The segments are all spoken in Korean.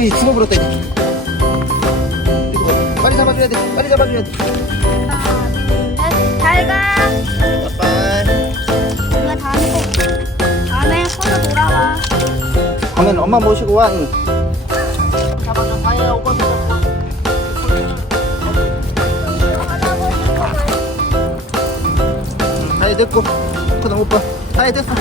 이거 죽어버렸다 이제. 이거 빨리 잡아줘야 돼. 빨리 잡아줘야 돼. 잘 가. 빠빠이. 우리가 다음에 꼭 다음에 코너 돌아와. 다음엔 엄마 모시고 와. 응. 잡아줘. 아예 오빠 잡아. 다이 됐고. 그다음 오빠. 다이 됐어.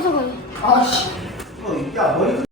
그래. 아씨. 야 머리.